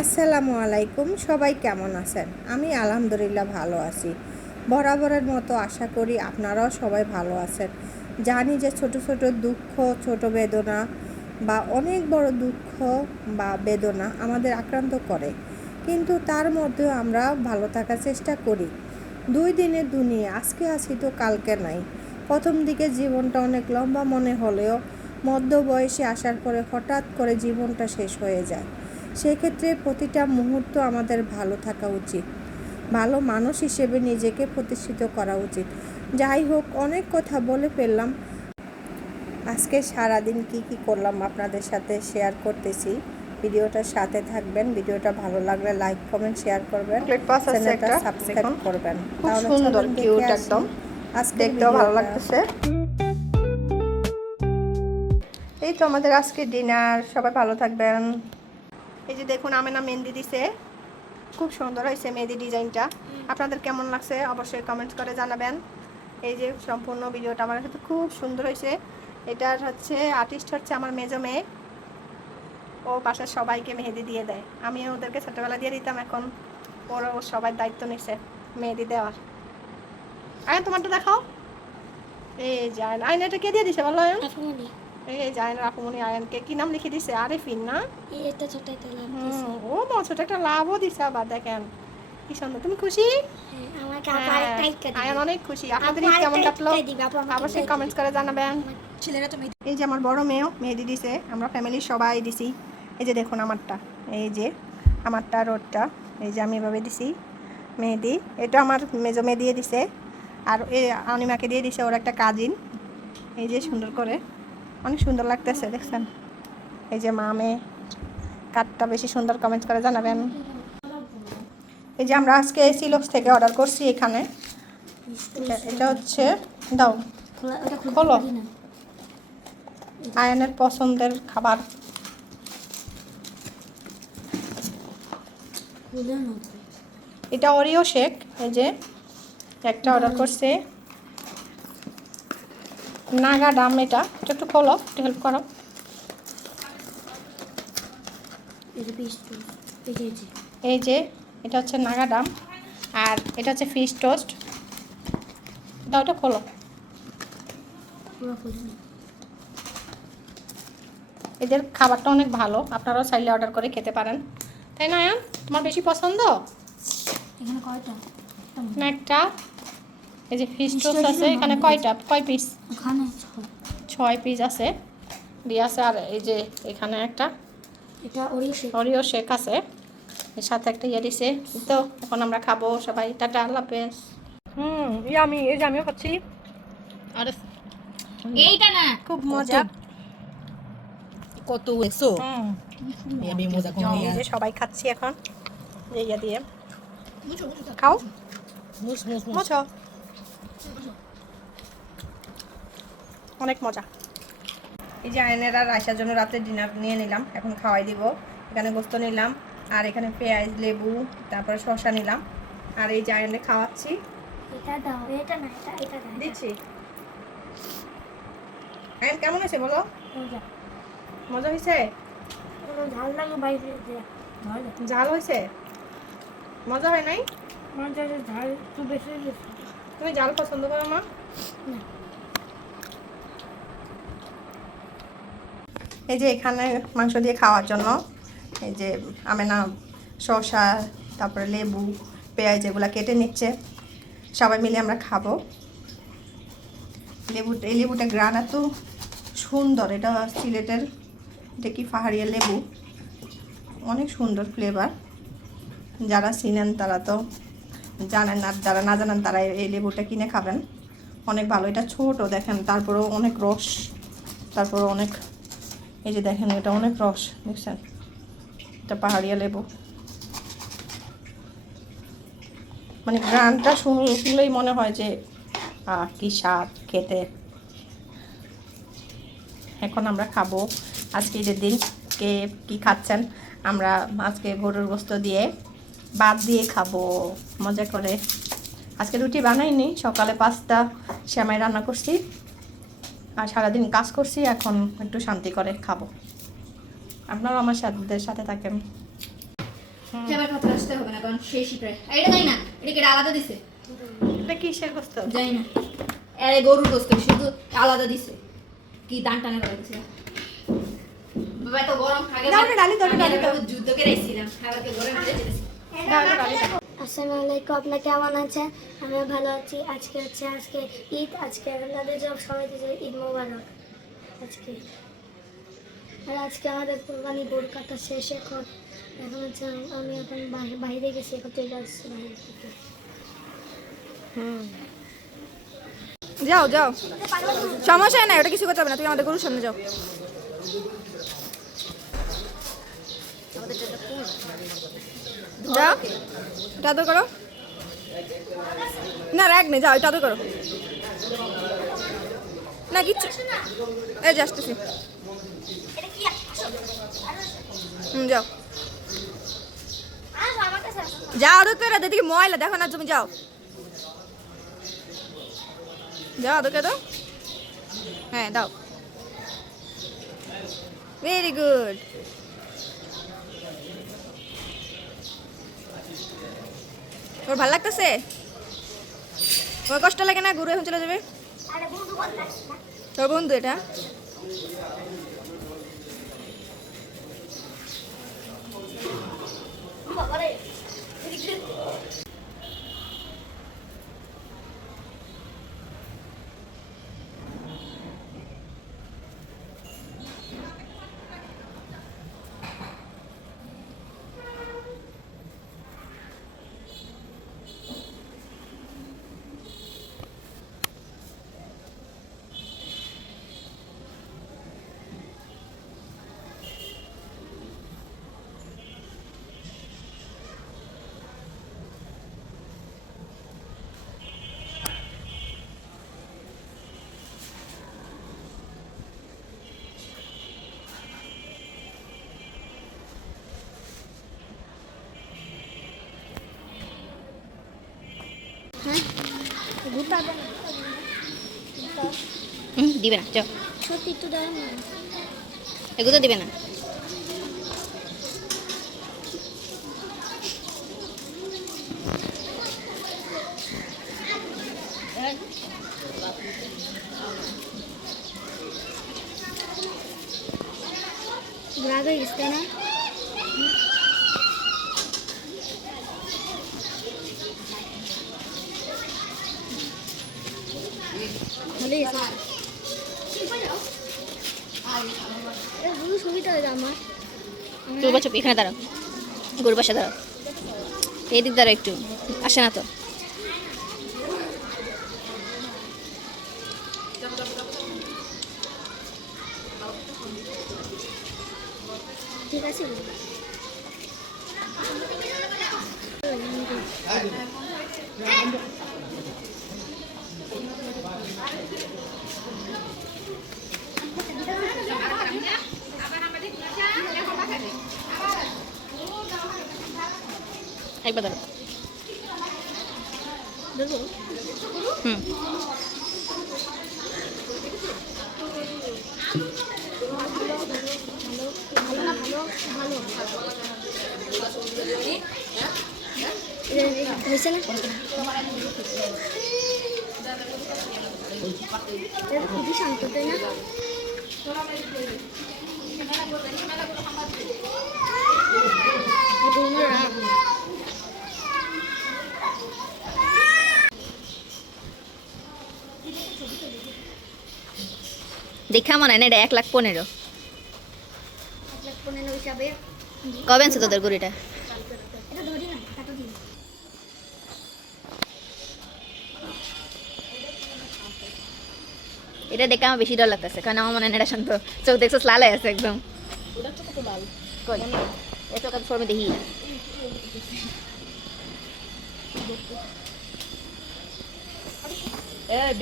আসসালামু আলাইকুম, সবাই কেমন আছেন? আমি আলহামদুলিল্লাহ ভালো আছি। বরাবরের মতো আশা করি আপনারাও সবাই ভালো আছেন। জানি যে ছোট ছোট দুঃখ, ছোট বেদনা বা অনেক বড় দুঃখ বা বেদনা আমাদের আক্রান্ত করে, কিন্তু তার মধ্যেও আমরা ভালো থাকার চেষ্টা করি। 2 দিনের দুনিয়া, আজকে আছি তো কালকে নাই। প্রথম দিকে জীবনটা অনেক লম্বা মনে হলেও মধ্য বয়সে আসার পরে হঠাৎ করে জীবনটা শেষ হয়ে যায়। সেক্ষেত্রে প্রতিটা মুহূর্ত আমাদের ভালো থাকা উচিত, ভালো মানুষ হিসেবে নিজেকে প্রতিষ্ঠিত করা উচিত। যাই হোক, অনেক কথা বলে ফেললাম। আজকে সারাদিন কি করলাম আপনাদের সাথে শেয়ার করতেছি। ভিডিওটার সাথে থাকবেন। ভিডিওটা ভালো লাগলে লাইক, কমেন্ট, শেয়ার করবেন, চ্যানেলটা সাবস্ক্রাইব করবেন। তাহলে সুন্দর চলুন কিউট দেখে একদম, আজকে দেখতেও ভালো লাগতেছে। এই তো আমাদের আজকে ডিনার। সবাই ভালো থাকবেন। এই যে দেখুন, আমেনা মেহেন্দি দিছে, খুব সুন্দর হয়েছে মেহেদি ডিজাইনটা। আপনাদের কেমন লাগছে অবশ্যই কমেন্ট করে জানাবেন। এই যে সম্পূর্ণ ভিডিওটা আমার কাছে খুব সুন্দর হয়েছে। এটার আর্টিস্ট হচ্ছে আমার মেজো মেয়ে। ও বাসার সবাইকে মেহেদি দিয়ে দেয়। আমি ওদেরকে ছোটবেলা দিয়ে দিতাম, এখন ওরা সবার দায়িত্ব নিচ্ছে মেহেদি দেওয়ার। আয়ন, তোমারটা দেখাও। এই যে আয়ন, এটা কে দিয়ে দিছে বলো? আয়ন, এই যে আয়ন রাফুমনি আয়নকে কি নাম লিখে দিছে? আরেফিন না? ও ছোট একটা লাভও দিছে আবার। দেখেন কি সুন্দর। তুমি খুশি? আয়ন অনেক খুশি। আপনাদের ঈদ কেমন কাটলো অবশ্যই কমেন্টস করে জানাবেন। এই যে আমার বড় মেয়েও মেহেদি দিছে, আমরা ফ্যামিলির সবাই দিছি। এই যে দেখুন আমারটা, এই যে আমারটা রোডটা, এই যে আমি এভাবে দিছি মেহেদি। এটা আমার মেজো মেয়ে দিয়ে দিছে, আর এই অনিমাকে দিয়ে দিছে ওর একটা কাজিন। এই যে সুন্দর করে, অনেক সুন্দর লাগতেছে দেখছেন। এই যে মা মেয়ে, কাঠটা বেশি সুন্দর কমেন্ট করে জানাবেন। এই যে আমরা আজকে সিলক্স থেকে অর্ডার করছি। এখানে এটা হচ্ছে, দাও খোলো, আয়নের পছন্দের খাবার। এটা ওরিও শেক। এই যে একটা অর্ডার করছে, নাগা ডাম। এটা একটু খোলো, একটু হেল্প করো। এই যে এটা হচ্ছে নাগা ডাম, আর এটা হচ্ছে ফিশ টোস্ট। দাও, ওটা খোলো। এদের খাবারটা অনেক ভালো, আপনারাও চাইলে অর্ডার করে খেতে পারেন। তাই না আয়ান, তোমার বেশি পছন্দ? না একটা, এই যে ফিশ টোস্ট আছে এখানে কয়টা, কয় পিস? 6 পিস আছে, দিয়ে আছে। আর এই যে এখানে একটা ওরিও শেক আছে, এর সাথে একটা ইয়ে দিছে। তো এখন আমরা খাবো সবাই। টাটা, আল্লাহ হাফেজ। ইয়ামি। এই যে আমিও খাচ্ছি। আরে এইটা না, খুব মজা। কত এসো আমি মজা কম এই যে সবাই খাচ্ছি এখন, যে ইয়ে দিয়ে খাও। মুস মুস মুস মজা, অনেক মজা। এই যে আয়নের আর আয়সার জন্য রাতে ডিনার নিয়ে নিলাম, এখন খাওয়াই দিব। এখানে গোস্ত নিলাম, আর এখানে পেঁয়াজ, লেবু, তারপরে শসা নিলাম। আর এই যে আয়নে খাওয়াচ্ছি, দিচ্ছি। আয়ন কেমন হয়েছে বলো? মজা হয়েছে? ঝাল হয়েছে? মজা হয় নাই? তুমি ঝাল পছন্দ করো মা? এই যে এখানে মাংস দিয়ে খাওয়ার জন্য এই যে আমেনা শসা, তারপরে লেবু, পেঁয়াজ এগুলো কেটে নিচ্ছে। সবাই মিলে আমরা খাবো। এই লেবুটা গ্রান এত সুন্দর। এটা সিলেটের, এটা কি পাহাড়িয়া লেবু, অনেক সুন্দর ফ্লেভার। যারা চিনেন তারা তো জানেন, আর যারা না জানেন তারা এই লেবুটা কিনে খাবেন, অনেক ভালো। এটা ছোট দেখেন, তারপরেও অনেক রস, তারপরে অনেক, এই যে দেখেন এটা অনেক রস, দেখছেন? এটা পাহাড়িয়া লেবু, মানে গ্রানটা শুনলেই মনে হয় যে কি স্বাদ খেতে। এখন আমরা খাবো। আজকে ঈদের দিন কে কি খাচ্ছেন? আমরা আজকে গরুর গোস্ত দিয়ে ভাত দিয়ে খাবো মজা করে। আজকে রুটি বানাইনি, সকালে পাস্তা সেমাই রান্না করছি, আর সারাদিন কাজ করছি, এখন একটু শান্তি করে খাবো। আপনারাও আমার সাথে থাকেন। এবার কথা আসতে হবে না কারণ শেষই প্রায় এটা তাই না এটা কি আলাদা দিছে এটা কিসের গোস্ত? জানি না আরে গরুর গোস্ত শুধু আলাদা দিছে কি দান টানা করে দিছে বাবা তো গরম খাগে দাও না, ডালি দাও না, ডালি দাও। যুদ্ধ করে আইছিলাম খাবারকে গরম করে দিয়েছি দাও, দাও, ডালি দাও। আসসালামু আলাইকুম, আপনারা কেমন আছেন? আমিও ভালো আছি। আজকে ঈদ, আজকে আপনাদের সবাইকে ঈদ মোবারক। আজকে আমাদের কোরবানি গরু কাটা শেষ। এখন হচ্ছে আমি এখন বাইরে গেছি, এখন চলে আসছি বাইরে থেকে। যাও যাও, সমস্যা নাই, ওটা কিছু করতে হবে না, তুমি আমাদের গরুর সামনে যাও। যাও, এটা আদর করো। না রাখ নে, যাও, এটা আদর করো। না কিচ্ছু, এই যে আসতেছি। যাও যাও, আদর করে দিদি, ময়লা দেখো না, তুমি যাও যাও, আদর করে দাও। হ্যাঁ দাও, ভেরি গুড। ওর ভালো লাগতেছে? তোমার কষ্ট লাগে না? ঘুরে এখন চলে যাবে। তোর বন্ধু এটা? দিবে না যাও সত্যি একটু দাঁড়ান না। এগুলো দিবে না রাগ হয়ে গেছে, তাই না? ভালো গেছে। এটা গুরু সুবিধা হয়ে আমার। তোর বাচ্চা এখানে দাঁড়াও গরুর পাশে দাঁড়াও এই দিক দাঁড়াও একটু আসে না তো ঠিক আছে। একবার দাঁড়াও দেখো হুম ভালো না, ভালো ভালো হয়েছে না? খুবই শান্ত, তাই না? দেখা মনে হয় না এটা 1,15,000 15 হিসাবে কবে আনছে তোদের গরুটা এটা ধরি না, কাটো দিন। এটা দেখে আমার বেশি ডর লাগতেছে কারণ আমার মনে হয় না এটা শান্ত চোখ দেখছো লাল হয়ে আছে একদম কই এত কাজ ফর্মে দেখি না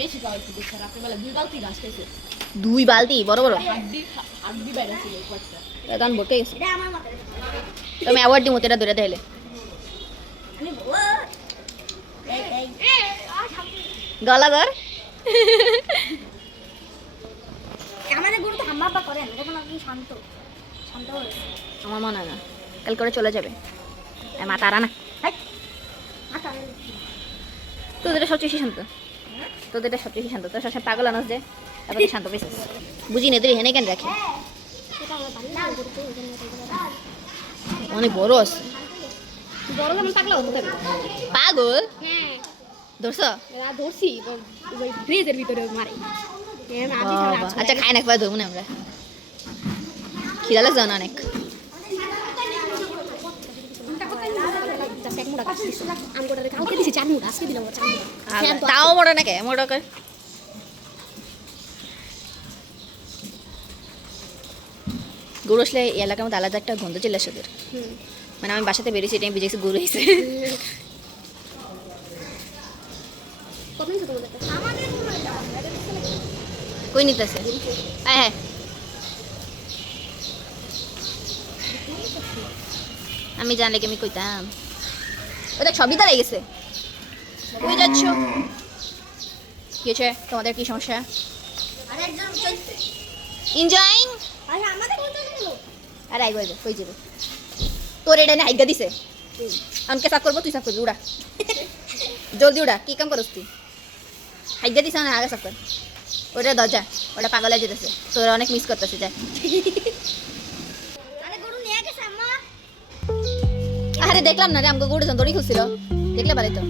বেশি খাওয়াইছি দেখছে রাত্রেবেলা 2 বালতি ঘাস খাইছে 2 বালতি বড় বড় হাড্ডি বাইরে ছিল কয়েকটা দান ভরতে গেছে এটা আমার মাথায়। তুমি অ্যাওয়ার্ড দিমো এটা ধরে দিলে আমি গলা ধর আমাদের গরু তো হাম্বা করেন, দেখুন আপনি শান্ত শান্ত হয়ে। আমার মনে হয় না কাল করে চলে যাবে মা তারা না তোদের সবচেয়ে বেশি শান্ত, তোদের সবচেয়ে বেশি শান্ত, তোর সবসময় পাগল আনস যে তারপর তুই শান্ত পেয়েছিস। বুঝি না তুই হেনে কেন রাখে, অনেক বড় আছে। বড় আমি পাগলা হতে থাকবে। পাগল হ্যাঁ ধরছ? এরা ধরছি ওই ফ্রিজের ভিতরে মারে। বাবা, আচ্ছা খাই না একবার ধরবো না আমরা, খিদা লাগছে না অনেক। তাও মোটা নাকি মোটা করে গরু আসলে এই এলাকার মধ্যে আলাদা একটা গন্ধ চলে আসে ওদের। মানে আমি বাসাতে বেরিয়েছি এটা আমি বুঝেছি গরু হয়েছে। কই নিতেছে? হ্যাঁ হ্যাঁ আমি জানলে কি আমি কইতাম। ওটা ছবি দাঁড়াই গেছে। কই যাচ্ছ? কি হয়েছে তোমাদের, কি সমস্যা? এনজয়িং। আরে আইগো আইগো কই যাবে? তোর এটা না হাইগা দিছে। আমাকে সাফ করবো, তুই সাফ করবি, উড়া জলদি উড়া। কি কাম করস তুই? হাইগা দিছে না, আগে সাফ কর। ওটা দরজা, ওটা পাগল হয়ে যেতেছে, তোরা অনেক মিস করতেছে। যা আরে দেখলাম না রে, আমাকে গরু দড়ি খুলছিল, দেখলে পারে তো।